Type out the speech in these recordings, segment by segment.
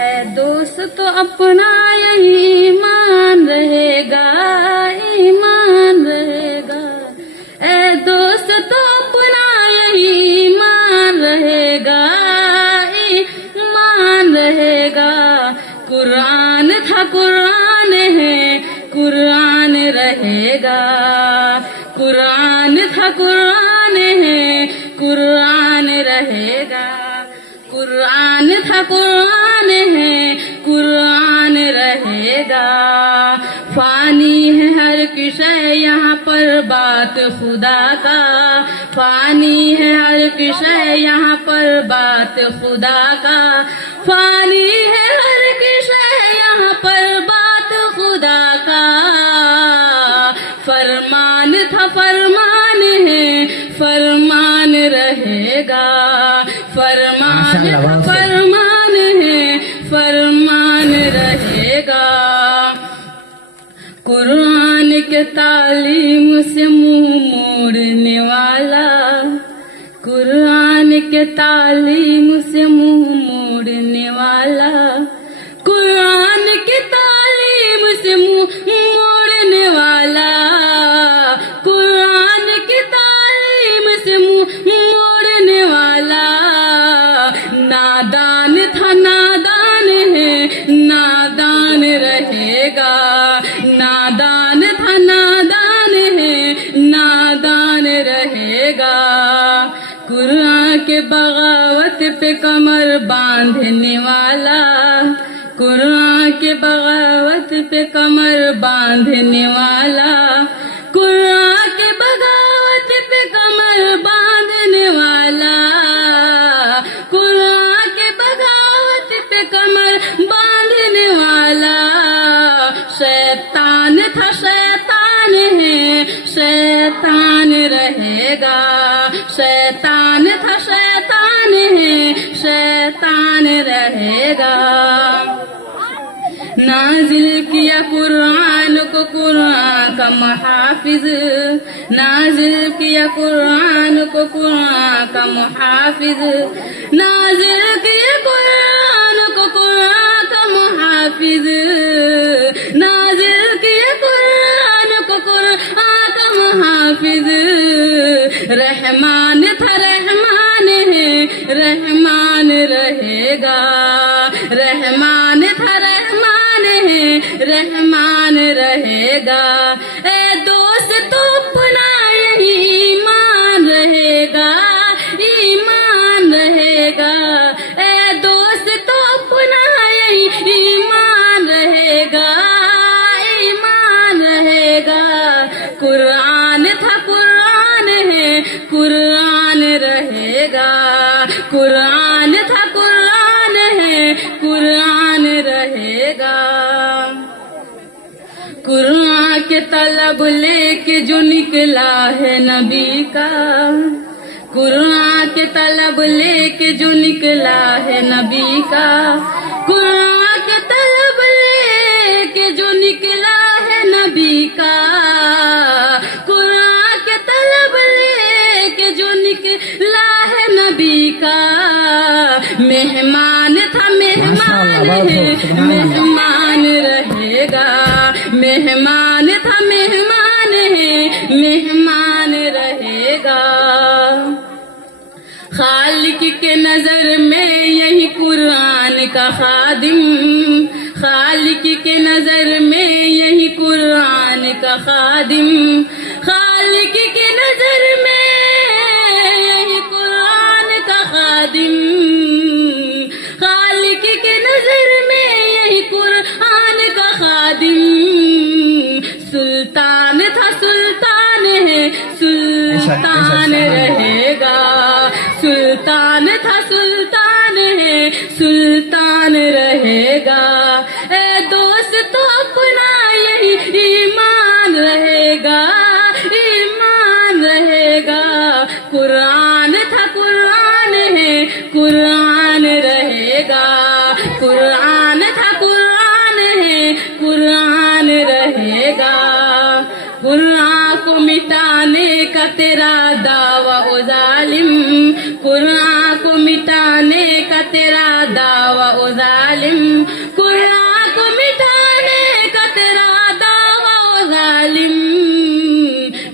اے دوست تو اپنا یہی ایمان رہے گا، ایمان رہے گا، اے دوست تو اپنا یہی ایمان رہے گا، ایمان رہے گا۔ قرآن تھا قرآن ہے، قرآن رہے گا، قرآن تھا قرآن ہے، قرآن رہے گا، قرآن تھا قرآن ہے، قرآن رہے گا۔ فانی ہے ہر کشے یہاں پر بات خدا کا، فانی ہے ہر کشے یہاں پر بات خدا کا، فانی ہے ہر کشے یہاں پر بات خدا کا۔ فرمان تھا فرمان ہے، فرمان رہے گا، فرمان تھا فرمان ہے، فرمان رہے گا۔ قرآن کے تعلیم سے منہ موڑنے والا، قرآن کے تعلیم سے منہ موڑنے والا، قرآن کے تعلیم سے منہ موڑنے والا، قرآن کی تعلیم سے منہ موڑنے والا، نادان تھا نادان ہے، نادان رہے گا، نادان تھا نادان ہے، نادان رہے گا۔ قرآن کے بغاوت پہ کمر باندھنے والا، قرآن کے بغاوت پہ کمر باندھنے والا، قرآن کے بغاوت پہ کمر باندھنے والا، قرآن کے بغاوت پہ کمر باندھنے والا۔ شیطان تھا شیطان ہے، شیطان رہے گا، شیطان تھا شیطان ہے، شیطان رہے گا۔ نازل کیا قرآن کو قرآن کا محافظ، نازل کیا قرآن کو قرآن کا محافظ، نازل کیا قرآن کو قرآن کا محافظ، نازل کیا قرآن کو قرآن کا محافظ۔ رحمان تھا رحمان ہے، رحمان رہے گا، رحمان تھا رحمان ہے، رحمان رہے گا۔ اے دوست تو اپنا یہی ایمان رہے گا، ایمان رہے گا، اے دوست تو اپنا یہی ایمان رہے گا، ایمان رہے گا۔ قرآن تھا قرآن ہے، قرآن رہے گا، قرآن تھا قرآن ہے، قرآن رہے گا۔ قرآن کے طلب لے کے جو نکلا ہے نبی کا، قرآن کے طلب لے کے جو نکلا ہے نبی کا، قرآن کے طلب لے کے جو نکلا ہے نبی کا، قرآن کے طلب لے کے جو نکلا ہے نبی کا۔ مہمان تھا مہمان ہے، مہمان رہے گا، مہمان تھا مہمان ہے، مہمان رہے گا۔ خالق کے نظر میں یہی قرآن کا خادم، خالق کے نظر میں یہی قرآن کا خادم، خالق کے نظر میں یہی قرآن کا خادم، خالق کے نظر میں یہی قرآن کا خادم۔ سلطان تھا سلطان ہے، سلطان رہے گا، سلطان تھا سلطان ہے، سلطان رہے گا۔ اے دوست تو اپنا یہی ایمان رہے گا، ایمان رہے گا۔ قرآن تھا قرآن ہے، قرآن رہے گا، قرآن تھا قرآن ہے، قرآن رہے گا۔ قرآن کو مٹانے کا تیرا دعویٰ ظالم، قرآن کو مٹانے کا کا تیرا دعویٰ او ظالم، قرآن کو مٹانے کا تیرا دعویٰ او ظالم،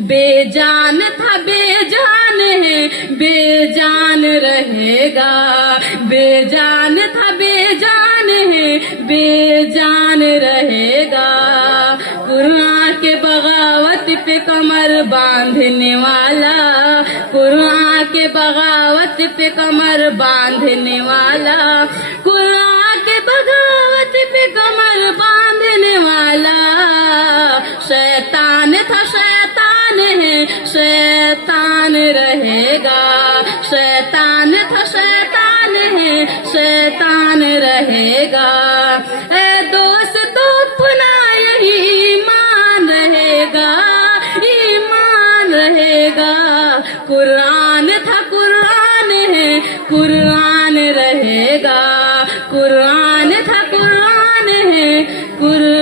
بے جان تھا بے جان ہے بے جان رہے گا، بے جان تھا بے جان ہے بے جان رہے گا، قرآن کے بغاوت پہ کمر باندھنے والا، قرآن کے بغاوت پہ کمر باندھنے والا، قرآن کے بغاوت پہ کمر باندھنے والا، شیطان تھا شیطان ہے شیطان رہے گا، شیطان تھا شیطان ہے شیطان رہے گا، اے دوست تو اپنا یہی ایمان رہے گا، ایمان رہے گا، قرآن تھا قرآن ہے قرآن رہے گا، قرآن تھا قرآن ہے قرآن